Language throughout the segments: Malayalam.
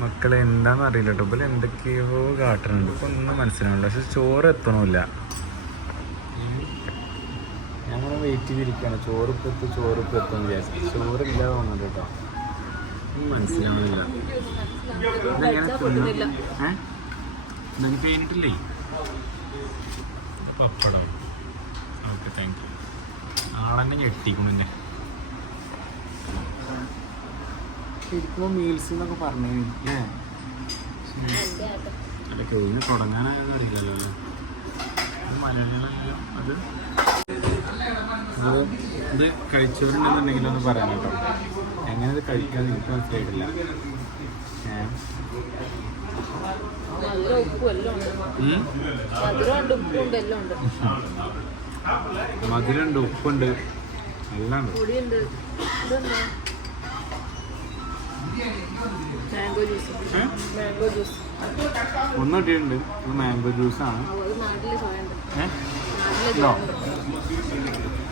മക്കളെ എന്താണെന്ന് അറിയില്ല കേട്ടോ. ഇപ്പോൾ എന്തൊക്കെയോ കാട്ടുന്നുണ്ട്. ഇപ്പം ഒന്നും മനസ്സിലാവില്ല. പക്ഷെ ചോറ് എത്തണമില്ല. ഞങ്ങൾ വെയിറ്റ് ചെയ്തിരിക്കുകയാണ്. ചോറിപ്പോൾ എത്തുമെന്ന് വിചാരിച്ചു. ചോറില്ല തോന്നുന്നുണ്ട് കേട്ടോ. ഒന്നും മനസ്സിലാവുന്നില്ല. നിങ്ങൾക്ക് കഴിഞ്ഞിട്ടില്ലേ? പപ്പടം. Okay, thank you. ആളെന്നെ ഞെട്ടിക്കണം എന്നെ. ശരിക്കും മീൽസ് എന്നൊക്കെ പറഞ്ഞു അല്ല കഴിഞ്ഞ് തുടങ്ങാനായെന്ന് അറിയില്ലല്ലോ അല്ലേ? മലയാളികളെല്ലാം ഇത് കഴിച്ചവരുണ്ടെന്നുണ്ടെങ്കിലും ഒന്ന് പറയാൻ കേട്ടോ. എങ്ങനെ ഇത് കഴിക്കാതെ എനിക്ക് മനസ്സിലായിട്ടില്ല. മധുരമുണ്ട്, ഉപ്പുണ്ട്, എല്ലാം ഉണ്ട്. ഒന്ന് കിട്ടിയിട്ടുണ്ട്. ഇത് മാംഗോ ജ്യൂസാണ്.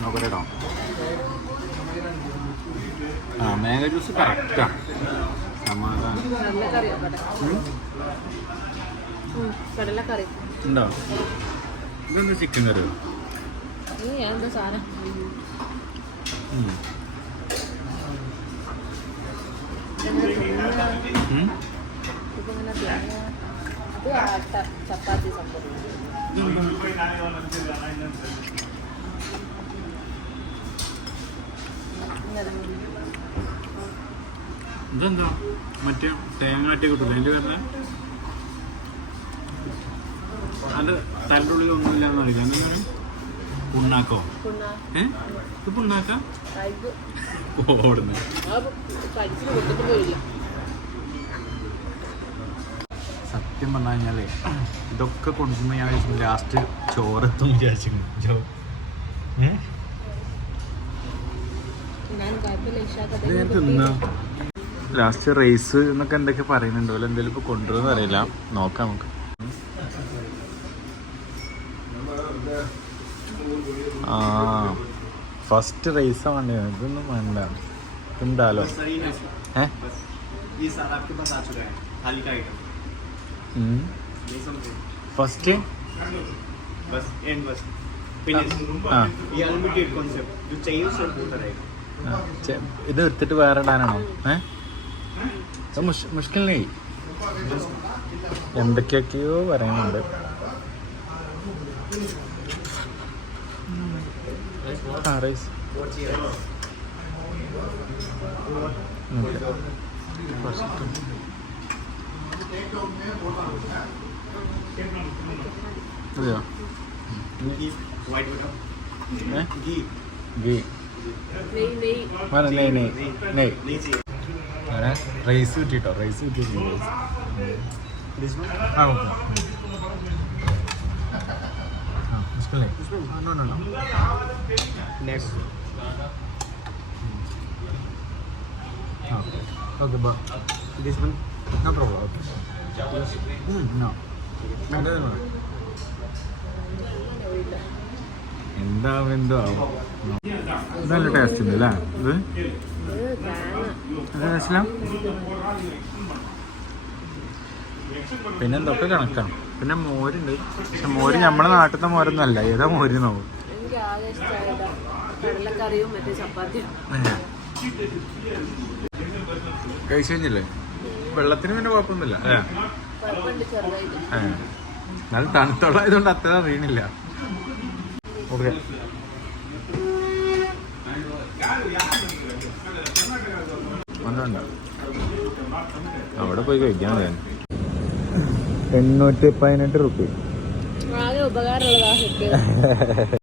നോക്കട്ടോ. ആ മാംഗോ ജ്യൂസ് കറക്റ്റാണ്. സമാധാനം ഉണ്ടോ? ഇതെന്താ ചിക്കൻ കറിയോ? ചപ്പാത്തി സംഭവം ഇതെന്താ മറ്റേ തേങ്ങാട്ടി കിട്ടില്ല അതിൻ്റെ കാരണം അത് തൻ്റെ ഉള്ളിൽ ഒന്നുമില്ലാന്ന് അറിയില്ല. എന്താണ് പുണ്ണാക്കോ? ഇത് പുണ്ണാക്ക ഓടുന്നു. സത്യം പറഞ്ഞു കഴിഞ്ഞാലേ ഇതൊക്കെ കൊണ്ടുവന്ന് ഞാൻ വിചാരിച്ചു ലാസ്റ്റ് ചോറെത്തും വിചാരിച്ചു. ലാസ്റ്റ് റൈസ് എന്നൊക്കെ എന്തൊക്കെ പറയുന്നുണ്ടോ അല്ല എന്തെങ്കിലും ഇപ്പോൾ കൊണ്ടുവരുമെന്ന് അറിയില്ല. നോക്കാം നമുക്ക്. ആ ഫസ്റ്റ് റൈസാ വേണ്ട. ഇതൊന്നും വേണ്ട. ഉണ്ടാലോ ഫസ്റ്റ് ഇത് എടുത്തിട്ട് വേറെ ഇടാനാണോ? മുഷ്കിലേ എന്തൊക്കെയൊക്കെയോ പറയുന്നുണ്ട്. ആ റൈസ് അതെയോ? റൈസ് കിട്ടിട്ടോ. റൈസ് കിട്ടിയിട്ടുണ്ട്. ആ okay. Okay, but this one, no problem. Okay. No. എന്താവെന്തോ ആവും. നല്ല ടേസ്റ്റ് ഉണ്ട് അല്ലേ ഇത്? ടേസ്റ്റിലാ. പിന്നെ എന്തൊക്കെ കണക്കാണ്. പിന്നെ മോരുണ്ട്. പക്ഷെ മോര് നമ്മുടെ നാട്ടിലത്തെ മോരൊന്നും അല്ല. ഏതാ മോര് നോക്കും. കഴിച്ചു കഴിഞ്ഞില്ലേ? വെള്ളത്തിന് പിന്നെ കുഴപ്പമൊന്നുമില്ല അല്ലേ? നല്ല തണുത്തുള്ളതുകൊണ്ട് അത്ര അറിയണില്ല. ഓക്കെ, ഒന്നുണ്ട് അവിടെ പോയി കഴിക്കാൻ. ഞാൻ 818 റുപ്യ.